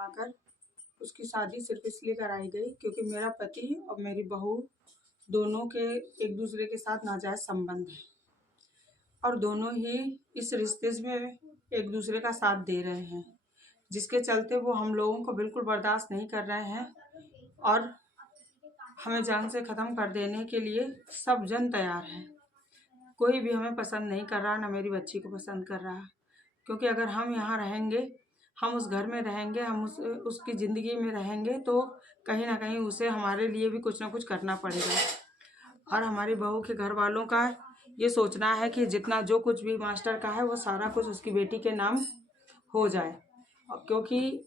आकर उसकी शादी सिर्फ इसलिए कराई गई क्योंकि मेरा पति और मेरी बहू दोनों के एक दूसरे के साथ नाजायज संबंध है और दोनों ही इस रिश्ते में एक दूसरे का साथ दे रहे हैं, जिसके चलते वो हम लोगों को बिल्कुल बर्दाश्त नहीं कर रहे हैं और हमें जान से ख़त्म कर देने के लिए सब जन तैयार है। कोई भी हमें पसंद नहीं कर रहा, ना मेरी बच्ची को पसंद कर रहा, क्योंकि अगर हम यहाँ रहेंगे, हम उस घर में रहेंगे, हम उसकी ज़िंदगी में रहेंगे तो कहीं ना कहीं उसे हमारे लिए भी कुछ ना कुछ करना पड़ेगा। और हमारी बहू के घर वालों का ये सोचना है कि जितना जो कुछ भी मास्टर का है वो सारा कुछ उसकी बेटी के नाम हो जाए, क्योंकि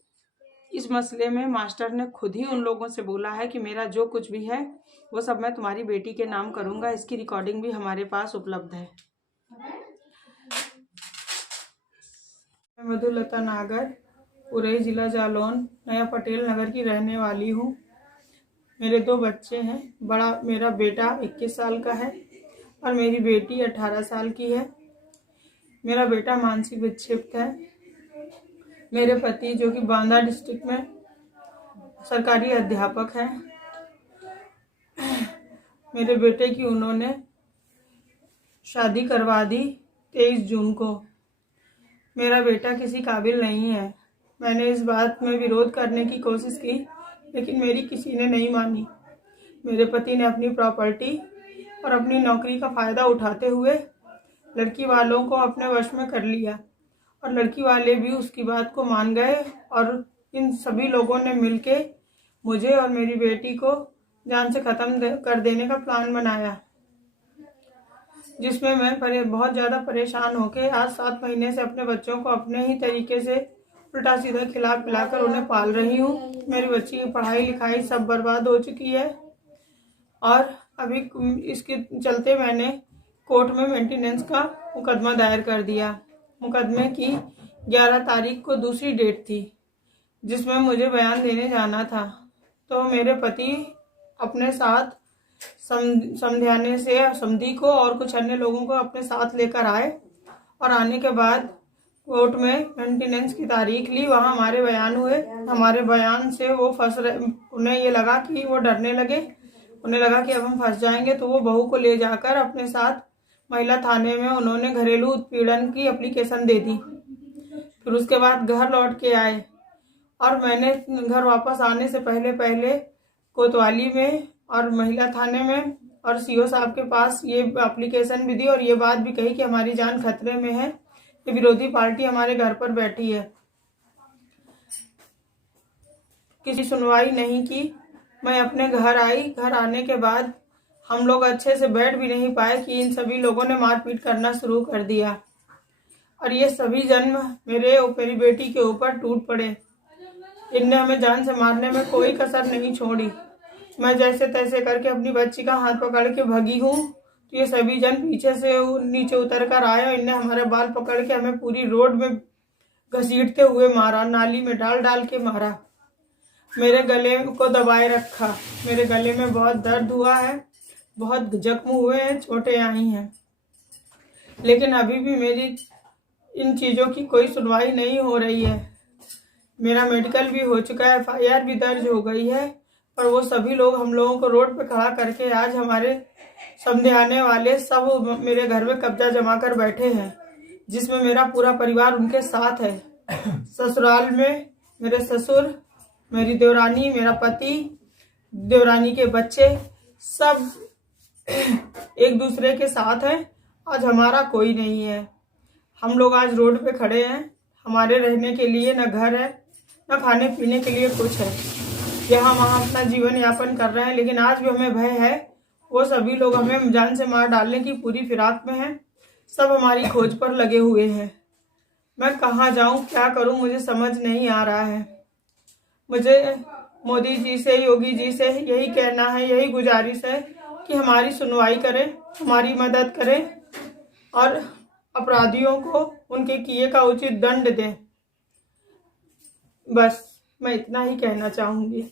इस मसले में मास्टर ने खुद ही उन लोगों से बोला है कि मेरा जो कुछ भी है वो सब मैं तुम्हारी बेटी के नाम करूँगा। इसकी रिकॉर्डिंग भी हमारे पास उपलब्ध है। मैं मधुलता नागर, उरई जिला जालौन, नया पटेल नगर की रहने वाली हूँ। मेरे 2 बच्चे हैं। बड़ा मेरा बेटा 21 साल का है और मेरी बेटी 18 साल की है। मेरा बेटा मानसिक विक्षिप्त है। मेरे पति जो कि बांदा डिस्ट्रिक्ट में सरकारी अध्यापक हैं, मेरे बेटे की उन्होंने शादी करवा दी 23 जून को। मेरा बेटा किसी काबिल नहीं है। मैंने इस बात में विरोध करने की कोशिश की लेकिन मेरी किसी ने नहीं मानी। मेरे पति ने अपनी प्रॉपर्टी और अपनी नौकरी का फ़ायदा उठाते हुए लड़की वालों को अपने वश में कर लिया और लड़की वाले भी उसकी बात को मान गए और इन सभी लोगों ने मिलके मुझे और मेरी बेटी को जान से ख़त्म कर देने का प्लान बनाया, जिसमें मैं बहुत ज़्यादा परेशान होकर आज 7 महीने से अपने बच्चों को अपने ही तरीके से उल्टा सीधा खिला पिलाकर उन्हें पाल रही हूँ। मेरी बच्ची की पढ़ाई लिखाई सब बर्बाद हो चुकी है और अभी इसके चलते मैंने कोर्ट में मेंटेनेंस का मुकदमा दायर कर दिया। मुकदमे की 11 तारीख को दूसरी डेट थी जिसमें मुझे बयान देने जाना था, तो मेरे पति अपने साथ समझाने से समधी को और कुछ अन्य लोगों को अपने साथ लेकर आए और आने के बाद कोर्ट में मेंटेनेंस की तारीख ली। वहाँ हमारे बयान हुए। हमारे बयान से वो फंस रहे, उन्हें ये लगा कि वो डरने लगे। उन्हें लगा कि अब हम फंस जाएंगे, तो वो बहू को ले जाकर अपने साथ महिला थाने में उन्होंने घरेलू उत्पीड़न की एप्लीकेशन दे दी। फिर उसके बाद घर लौट के आए और मैंने घर वापस आने से पहले कोतवाली में और महिला थाने में और सीओ साहब के पास ये एप्लीकेशन भी दी और ये बात भी कही कि हमारी जान खतरे में है, ये विरोधी पार्टी हमारे घर पर बैठी है। किसी सुनवाई नहीं की। मैं अपने घर आई। घर आने के बाद हम लोग अच्छे से बैठ भी नहीं पाए कि इन सभी लोगों ने मारपीट करना शुरू कर दिया और ये सभी जन्म मेरी बेटी के ऊपर टूट पड़े। इनने हमें जान से मारने में कोई कसर नहीं छोड़ी। मैं जैसे तैसे करके अपनी बच्ची का हाथ पकड़ के भगी हूँ, तो ये सभी जन पीछे से नीचे उतर कर आए और इनने हमारे बाल पकड़ के हमें पूरी रोड में घसीटते हुए मारा, नाली में डाल के मारा, मेरे गले को दबाए रखा। मेरे गले में बहुत दर्द हुआ है, बहुत जख्म हुए हैं, चोटें आई हैं, लेकिन अभी भी मेरी इन चीज़ों की कोई सुनवाई नहीं हो रही है। मेरा मेडिकल भी हो चुका है, FIR भी दर्ज हो गई है, पर वो सभी लोग हम लोगों को रोड पे खड़ा करके आज हमारे समझाने वाले सब मेरे घर में कब्जा जमा कर बैठे हैं, जिसमें मेरा पूरा परिवार उनके साथ है। ससुराल में मेरे ससुर, मेरी देवरानी, मेरा पति, देवरानी के बच्चे सब एक दूसरे के साथ हैं। आज हमारा कोई नहीं है। हम लोग आज रोड पे खड़े हैं। हमारे रहने के लिए न घर है, न खाने पीने के लिए कुछ है। यहाँ वहाँ अपना जीवन यापन कर रहे हैं, लेकिन आज भी हमें भय है। वो सभी लोग हमें जान से मार डालने की पूरी फिराक में हैं। सब हमारी खोज पर लगे हुए हैं। मैं कहाँ जाऊँ, क्या करूँ, मुझे समझ नहीं आ रहा है। मुझे मोदी जी से, योगी जी से यही कहना है, यही गुजारिश है कि हमारी सुनवाई करें, हमारी मदद करें और अपराधियों को उनके किए का उचित दंड दें। बस मैं इतना ही कहना चाहूँगी।